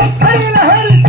I'm in hey, hey.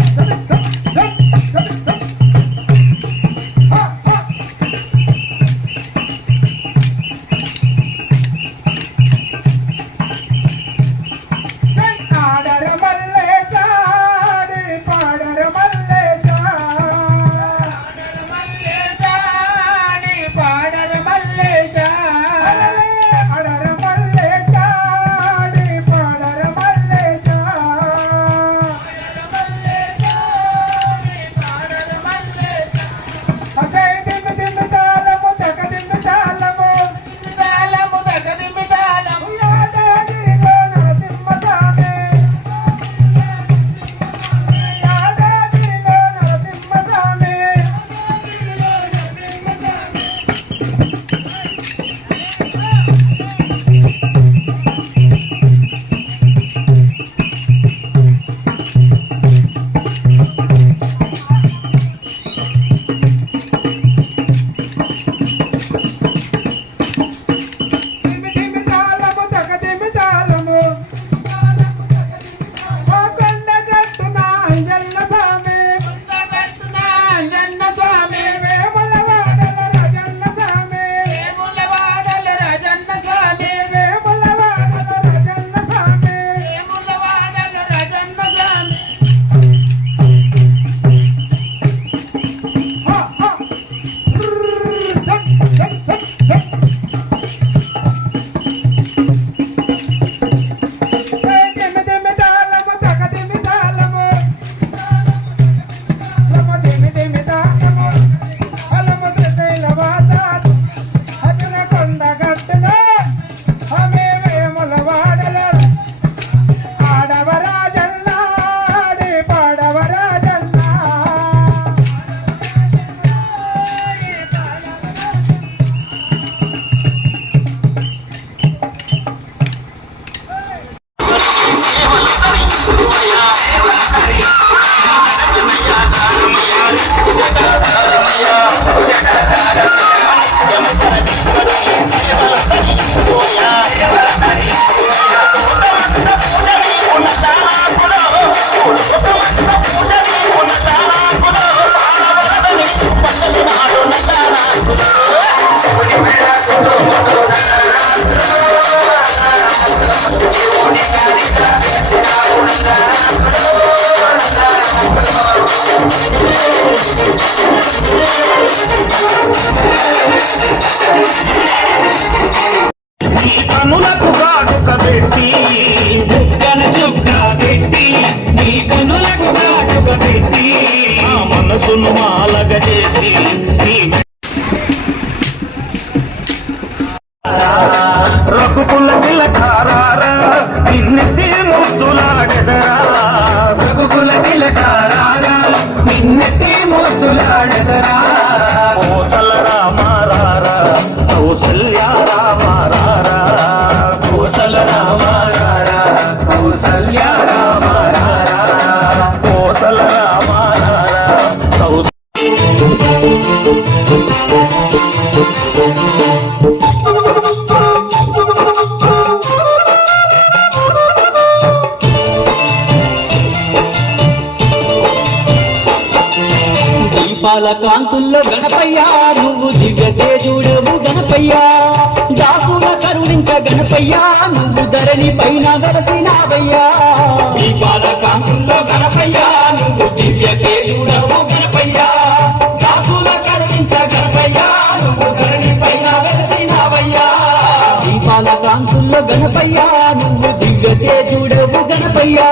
ganesi దీపాల కాంతుల్లో గణపయ్యా నువ్వు దిగతే తేజుడవు గణపయ్యా. దాసుల కరుణించ గణపయ్యా నువ్వు ధరణి పైన వెలసినావయ్యా. దీపాల కాంతుల్లో గణపయ్యా నువ్వు దివ్య తేజుడవు గణపయ్యా నువ్వు దివ్య తేజుడవు గణపయ్యా.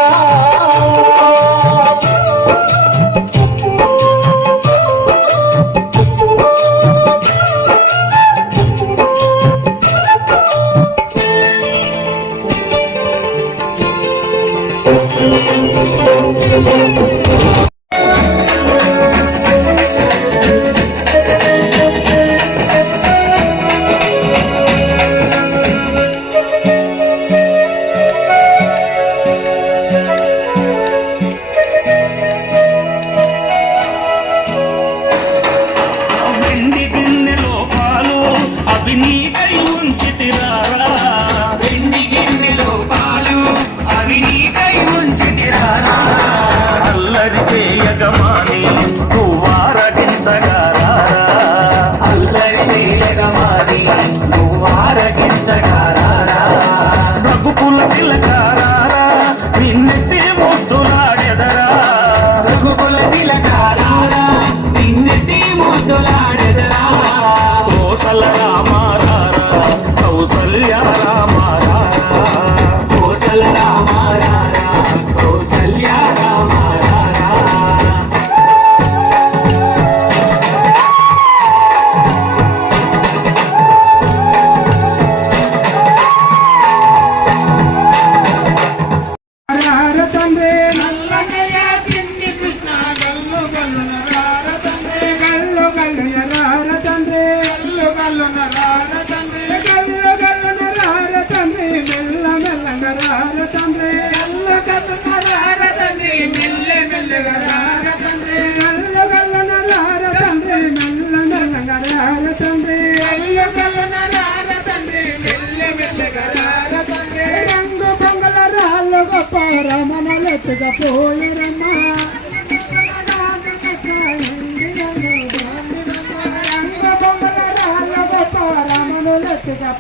గొప్ప రమణలెత్తుగా పోయరమ్మా. రంగు బొమ్మల రాళ్ళ గొప్ప రమణులెత్తుగా